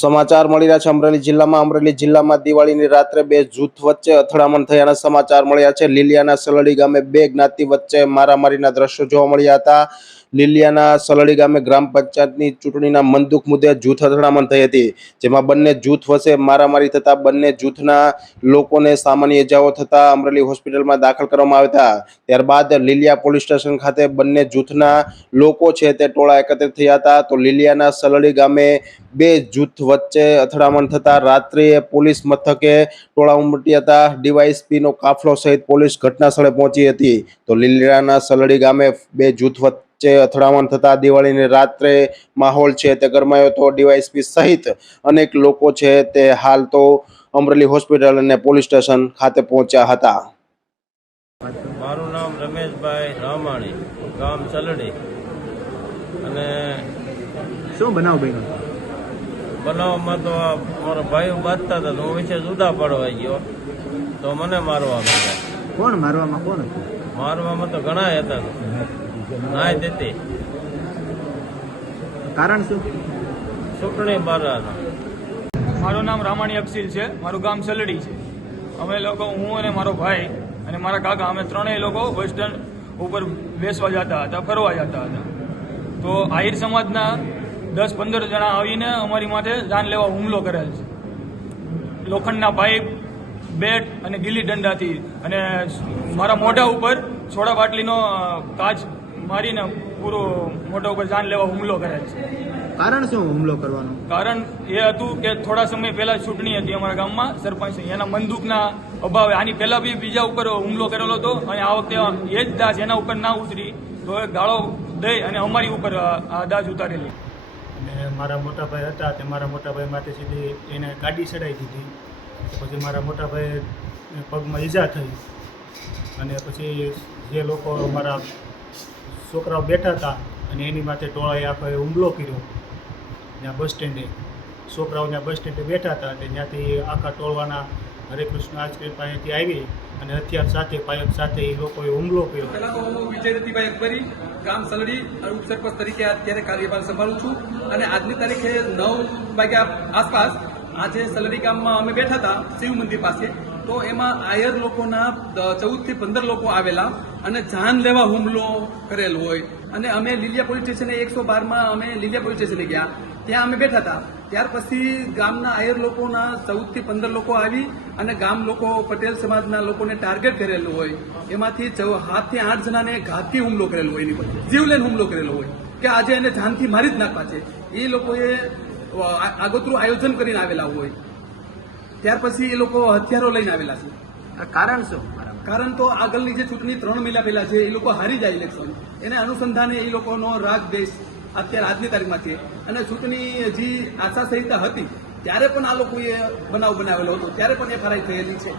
સમાચાર મળી રહ્યા છે. અમરેલી જિલ્લામાં અમરેલી જિલ્લામાં દિવાળીની રાત્રે બે જૂથ વચ્ચે અથડામણ થયાના સમાચાર મળ્યા છે. લીલિયાના સલડી ગામે બે જ્ઞાતિ વચ્ચે મારામારીના દ્રશ્યો જોવા મળ્યા હતા. લીલિયાના સલડી ગામે ગ્રામ પંચાયતની ચૂંટણીના મનદુખ મુદ્દે જૂથ અથડામણ થઈ હતી, જેમાં બંને જૂથ વચ્ચે મારામારી થતા બંને જૂથના લોકોને સામાન્ય ઇજાઓ થતા અમરેલી હોસ્પિટલમાં દાખલ કરવામાં આવ્યા હતા. ત્યારબાદ લીલિયા પોલીસ સ્ટેશન ખાતે બંને જૂથના લોકો છે તે ટોળા એકત્રિત થયા હતા. તો લીલિયાના સલડી ગામે બે જૂથ વચ્ચે અથડામણ થતા રાત્રે પોલીસ મથકે ટોળા ઉમટ્યા હતા. ડીવાયસપીનો કાફલો સહિત પોલીસ ઘટના સ્થળે પહોંચી હતી. તો લીલિયાના સલડી ગામે બે જૂથ વચ્ચે અથડામણ થતા દિવાળીની રાત્રે માહોલ છે તે ગરમાયો તો ડીવાયસપી સહિત અનેક લોકો છે તે હાલ તો અમરેલી હોસ્પિટલ અને પોલીસ સ્ટેશન ખાતે પહોંચ્યા હતા. મારું નામ રમેશભાઈ રામાણી ગામ ચલડી અને શું બનાવ ભાઈ બનાવમાં તો આ મારા ભાઈઓ બાંધતા હતા તો હું વિશે જુદા પડવા ગયો. તો મને મારવા કોણ મારવામાં કોણ મારવામાં તો ઘણા હતા. નાય દેતી કારણ શું? ચૂંટણી મારું નામ રામાણી અક્ષિલ છે. મારું ગામ સલડી છે. અમે લોકો હું અને મારો ભાઈ અને મારા કાકા અમે ત્રણેય લોકો બસ સ્ટેન્ડ ઉપર બેસવા જતા હતા ફરવા જતા હતા. તો આહિર સમાજના દસ પંદર જણા આવીને અમારી માથે જાન લેવા હુમલો કરેલ છે. લોખંડના પાઇપ બેટ અને ગીલી દંડાથી અને મારા મોઢા ઉપર છોડા બાટલીનો કાચ મારીને પૂરો મોઢા ઉપર જાન લેવા હુમલો કરેલ છે. કારણ શું હુમલો કરવાનો? કારણ એ હતું કે થોડા સમય પહેલા ચૂંટણી હતી અમારા ગામમાં સરપંચ એના બંદૂકના અભાવે. આની પહેલા બી બીજા ઉપર હુમલો કરેલો હતો. અને આ વખતે એ જ દાસ એના ઉપર ના ઉતરી તો એ ગાળો દઈ અને અમારી ઉપર આ દાજ ઉતારેલી. અને મારા મોટાભાઈ હતા તે મારા મોટાભાઈ માટે સીધી એને ગાડી ચડાવી દીધી. પછી મારા મોટાભાઈ પગમાં ઈજા થઈ. અને પછી જે લોકો મારા છોકરાઓ બેઠા હતા અને એની માથે ટોળાએ આખો હુમલો કર્યો. ત્યાં બસ સ્ટેન્ડે. છોકરાઓ ત્યાં બસ સ્ટેન્ડે બેઠા હતા અને ત્યાંથી આખા ટોળવાના હરે કૃષ્ણ આઈસ્ક્રીમ પાસેથી આવી અને હથિયાર સાથે પાયક સાથે એ લોકોએ હુમલો કર્યો. પહેલા તો હું વિજય રતિભાઈ અકબરી, ગામ સલડી અને ઉપસરપંચ તરીકે અત્યારે કાર્યભાર સંભાળું છું. અને આજની તારીખે નવ વાગ્યા આસપાસ આજે સલડી ગામમાં અમે બેઠા હતા શિવ મંદિર પાસે. તો એમાં આયર લોકોના ચૌદથી પંદર લોકો આવેલા અને જાન લેવા હુમલો કરેલ હોય. અને અમે લીલિયા પોલીસ સ્ટેશને એકસો બારમાં અમે લીલિયા પોલીસ સ્ટેશને ગયા. ત્યાં અમે બેઠા હતા. ત્યાર પછી ગામના આયર લોકોના ચૌદથી પંદર લોકો આવી અને ગામ લોકો, પટેલ સમાજના લોકોને ટાર્ગેટ કરેલું હોય. એમાંથી સાતથી આઠ જણાને ઘાતથી હુમલો કરેલો હોય એની પર. જીવલેન હુમલો કરેલો હોય. કે આજે એને જાનથી મારી જ નાખવા છે. એ લોકોએ આગોતરું આયોજન કરીને આવેલા હોય. ત્યાર પછી એ લોકો હથિયારો લઈને આવેલા છે. કારણ શું? કારણ તો આગળની જે ચૂંટણી ત્રણ મહિના પહેલા છે એ લોકો હારી જાય ઇલેક્શન એને અનુસંધાને એ લોકોનો રાગ દેશ અત્યારે આજની તારીખમાં છે. અને ચૂંટણી હજી આચારસંહિતા હતી ત્યારે પણ આ લોકોએ બનાવ બનાવેલો હતો ત્યારે પણ એફઆરઆઈ થયેલી છે.